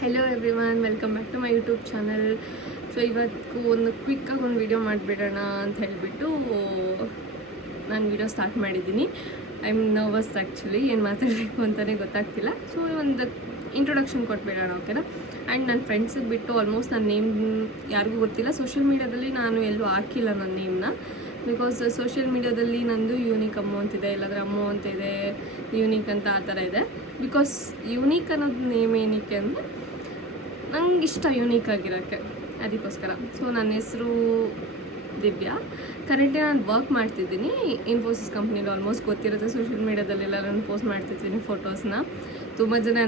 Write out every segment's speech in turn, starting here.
Hello everyone, welcome back to my YouTube channel. So ಇವತ್ತು ಒಂದು ಕ್ವಿಕ್ಕಾಗಿ ಒಂದು ವಿಡಿಯೋ ಮಾಡಿಬಿಡೋಣ ಅಂತ ಹೇಳಿಬಿಟ್ಟು ನಾನು ವಿಡಿಯೋ ಸ್ಟಾರ್ಟ್ ಮಾಡಿದ್ದೀನಿ. ಐ ಆಮ್ ನರ್ವಸ್ ಆ್ಯಕ್ಚುಲಿ, ಏನು ಮಾತಾಡಬೇಕು ಅಂತಲೇ ಗೊತ್ತಾಗ್ತಿಲ್ಲ. ಸೊ ಒಂದು ಇಂಟ್ರೊಡಕ್ಷನ್ ಕೊಟ್ಬಿಡೋಣ, ಓಕೆನಾ? ಆ್ಯಂಡ್ ನನ್ನ ಫ್ರೆಂಡ್ಸಿಗೆ ಬಿಟ್ಟು ಆಲ್ಮೋಸ್ಟ್ ನನ್ನ ನೇಮ್ ಯಾರಿಗೂ ಗೊತ್ತಿಲ್ಲ. ಸೋಷಿಯಲ್ ಮೀಡ್ಯಾದಲ್ಲಿ ನಾನು ಎಲ್ಲೂ ಹಾಕಿಲ್ಲ ನನ್ನ ನೇಮ್ನ, ಬಿಕಾಸ್ ಸೋಷಿಯಲ್ ಮೀಡ್ಯಾದಲ್ಲಿ ನಂದು ಯೂನಿಕ್ ಅಮ್ಮು ಅಂತಿದೆ, ಇಲ್ಲಾಂದರೆ ಅಮ್ಮು ಅಂತಿದೆ, ಯೂನಿಕ್ ಅಂತ ಆ ಥರ ಇದೆ. ಬಿಕಾಸ್ ಯೂನಿಕ್ ಅನ್ನೋದು ನೇಮ್ ಏನಕ್ಕೆ ಅಂದರೆ ನಂಗೆ ಇಷ್ಟ ಯೂನಿಕ್ ಆಗಿರೋಕ್ಕೆ, ಅದಕ್ಕೋಸ್ಕರ. ಸೊ ನನ್ನ ಹೆಸರು ದಿವ್ಯಾ. ಕರೆಂಟ್ಲಿ ನಾನು ವರ್ಕ್ ಮಾಡ್ತಿದ್ದೀನಿ ಇನ್ಫೋಸಿಸ್ ಕಂಪ್ನಿಲಿ. ಆಲ್ಮೋಸ್ಟ್ ಗೊತ್ತಿರುತ್ತೆ, ಸೋಷಿಯಲ್ ಮೀಡ್ಯಾದಲ್ಲೆಲ್ಲ ನಾನು ಪೋಸ್ಟ್ ಮಾಡ್ತಿರ್ತೀನಿ ಫೋಟೋಸ್ನ. ತುಂಬ ಜನ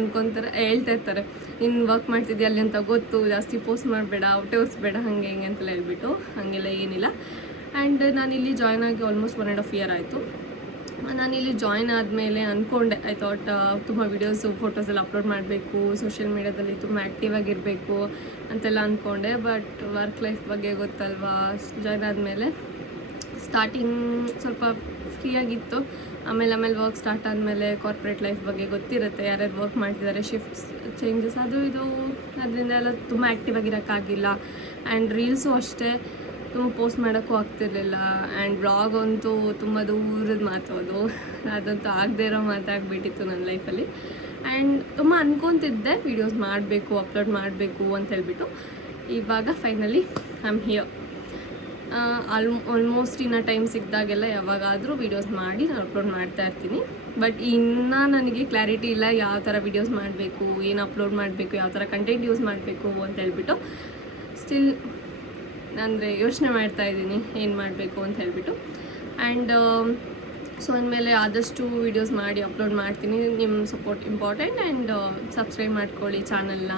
ಹೇಳ್ತಾ ಇರ್ತಾರೆ, ನೀನು ವರ್ಕ್ ಮಾಡ್ತಿದ್ದೆ ಅಲ್ಲಿ ಅಂತ ಗೊತ್ತು, ಜಾಸ್ತಿ ಪೋಸ್ಟ್ ಮಾಡಬೇಡ, ಔಟೋರ್ಸ್ಬೇಡ, ಹಾಗೆ ಹಿಂಗೆ ಅಂತೆಲ್ಲ ಹೇಳ್ಬಿಟ್ಟು. ಹಾಗೆಲ್ಲ ಏನಿಲ್ಲ. ಆ್ಯಂಡ್ ನಾನಿಲ್ಲಿ ಜಾಯ್ನ್ ಆಗಿ ಆಲ್ಮೋಸ್ಟ್ 1.5 year ಆಯಿತು. ನಾನಿಲ್ಲಿ ಜಾಯ್ನ್ ಆದಮೇಲೆ ಅಂದ್ಕೊಂಡೆ, ಐ ಥಾಟ್ ತುಂಬ ವೀಡಿಯೋಸು ಫೋಟೋಸ್ ಎಲ್ಲ ಅಪ್ಲೋಡ್ ಮಾಡಬೇಕು, ಸೋಷಿಯಲ್ ಮೀಡ್ಯಾದಲ್ಲಿ ತುಂಬ ಆ್ಯಕ್ಟಿವ್ ಆಗಿರಬೇಕು ಅಂತೆಲ್ಲ ಅಂದ್ಕೊಂಡೆ. ಬಟ್ ವರ್ಕ್ ಲೈಫ್ ಬಗ್ಗೆ ಗೊತ್ತಲ್ವಾ, ಜಾಯ್ನ್ ಆದಮೇಲೆ ಸ್ಟಾರ್ಟಿಂಗ್ ಸ್ವಲ್ಪ ಫ್ರೀಯಾಗಿತ್ತು. ಆಮೇಲೆ ವರ್ಕ್ ಸ್ಟಾರ್ಟ್ ಆದಮೇಲೆ ಕಾರ್ಪೊರೇಟ್ ಲೈಫ್ ಬಗ್ಗೆ ಗೊತ್ತಿರುತ್ತೆ, ಯಾರ್ಯಾರು ವರ್ಕ್ ಮಾಡ್ತಿದ್ದಾರೆ, ಶಿಫ್ಟ್ಸ್ ಚೇಂಜಸ್ ಅದು ಇದು, ಅದರಿಂದ ಎಲ್ಲ ತುಂಬ ಆ್ಯಕ್ಟಿವ್ ಆಗಿರೋಕ್ಕಾಗಿಲ್ಲ. ಆ್ಯಂಡ್ ರೀಲ್ಸು ಅಷ್ಟೇ ತುಂಬ ಪೋಸ್ಟ್ ಮಾಡೋಕ್ಕೂ ಆಗ್ತಿರ್ಲಿಲ್ಲ. ಆ್ಯಂಡ್ ಬ್ಲಾಗ್ ಅಂತೂ ತುಂಬ ದೂರದ ಮಾತು, ಅದಂತೂ ಆಗದೇ ಇರೋ ಮಾತಾಗ್ಬಿಟ್ಟಿತ್ತು ನನ್ನ ಲೈಫಲ್ಲಿ. ಆ್ಯಂಡ್ ತುಂಬ ಅಂದ್ಕೊತಿದ್ದೆ ವೀಡಿಯೋಸ್ ಮಾಡಬೇಕು, ಅಪ್ಲೋಡ್ ಮಾಡಬೇಕು ಅಂತ ಹೇಳ್ಬಿಟ್ಟು. ಇವಾಗ finally I am here. Almost ಇನ್ನು ಟೈಮ್ ಸಿಕ್ಕಿದಾಗೆಲ್ಲ ಯಾವಾಗಾದರೂ ವೀಡಿಯೋಸ್ ಮಾಡಿ ನಾನು ಅಪ್ಲೋಡ್ ಮಾಡ್ತಾ ಇರ್ತೀನಿ. ಬಟ್ ಇನ್ನೂ ನನಗೆ ಕ್ಲಾರಿಟಿ ಇಲ್ಲ ಯಾವ ಥರ ವೀಡಿಯೋಸ್ ಮಾಡಬೇಕು, ಏನು ಅಪ್ಲೋಡ್ ಮಾಡಬೇಕು, ಯಾವ ಥರ ಕಂಟೆಂಟ್ ಯೂಸ್ ಮಾಡಬೇಕು ಅಂತ ಹೇಳ್ಬಿಟ್ಟು. ಸ್ಟಿಲ್ ಅಂದರೆ ಯೋಚನೆ ಮಾಡ್ತಾಯಿದ್ದೀನಿ ಏನು ಮಾಡಬೇಕು ಅಂತ ಹೇಳ್ಬಿಟ್ಟು. ಆ್ಯಂಡ್ ಸೊ ಅಂದಮೇಲೆ ಆದಷ್ಟು ವೀಡಿಯೋಸ್ ಮಾಡಿ ಅಪ್ಲೋಡ್ ಮಾಡ್ತೀನಿ. ನಿಮ್ಮ ಸಪೋರ್ಟ್ ಇಂಪಾರ್ಟೆಂಟ್. ಆ್ಯಂಡ್ ಸಬ್ಸ್ಕ್ರೈಬ್ ಮಾಡ್ಕೊಳ್ಳಿ ಚಾನಲ್ನ.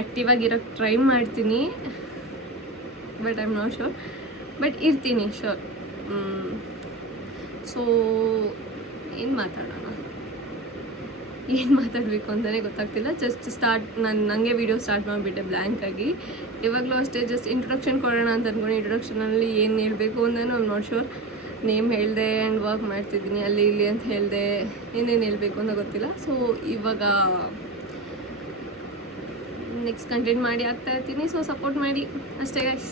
ಆ್ಯಕ್ಟಿವ್ ಆಗಿರೋಕ್ಕೆ ಟ್ರೈ ಮಾಡ್ತೀನಿ, but I am not sure, but ಇರ್ತೀನಿ ಶೋರ್. ಸೊ ಏನು ಮಾತಾಡಬೇಕು ಅಂತಲೇ ಗೊತ್ತಾಗ್ತಿಲ್ಲ. ಜಸ್ಟ್ ನನಗೆ ವೀಡಿಯೋ ಸ್ಟಾರ್ಟ್ ಮಾಡಿಬಿಟ್ಟೆ ಬ್ಲ್ಯಾಂಕಾಗಿ. ಇವಾಗಲೂ ಅಷ್ಟೇ ಜಸ್ಟ್ ಇಂಟ್ರೊಡಕ್ಷನ್ ಕೊಡೋಣ ಅಂತ ಅಂದ್ಕೊಂಡು ಇಂಟ್ರೊಡಕ್ಷನಲ್ಲಿ ಏನು ಹೇಳಬೇಕು ಅಂತಲೂ ಐ ನಾಟ್ ಶೋರ್. ನೇಮ್ ಹೇಳಿದೆ ಆ್ಯಂಡ್ ವರ್ಕ್ ಮಾಡ್ತಿದ್ದೀನಿ ಅಲ್ಲಿ ಇಲ್ಲಿ ಅಂತ ಹೇಳಿದೆ, ಏನೇನು ಹೇಳಬೇಕು ಅಂತ ಗೊತ್ತಿಲ್ಲ. ಸೊ ಇವಾಗ ನೆಕ್ಸ್ಟ್ ಕಂಟೆಂಟ್ ಮಾಡಿ ಆಗ್ತಾ ಇರ್ತೀನಿ. ಸೊ ಸಪೋರ್ಟ್ ಮಾಡಿ ಅಷ್ಟೇ ಗೈಸ್.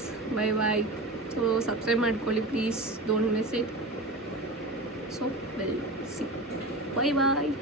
ಬಾಯ್. ಸೊ ಸಬ್ಸ್ಕ್ರೈಬ್ ಮಾಡ್ಕೊಳ್ಳಿ please, don't miss it. So we'll see, bye.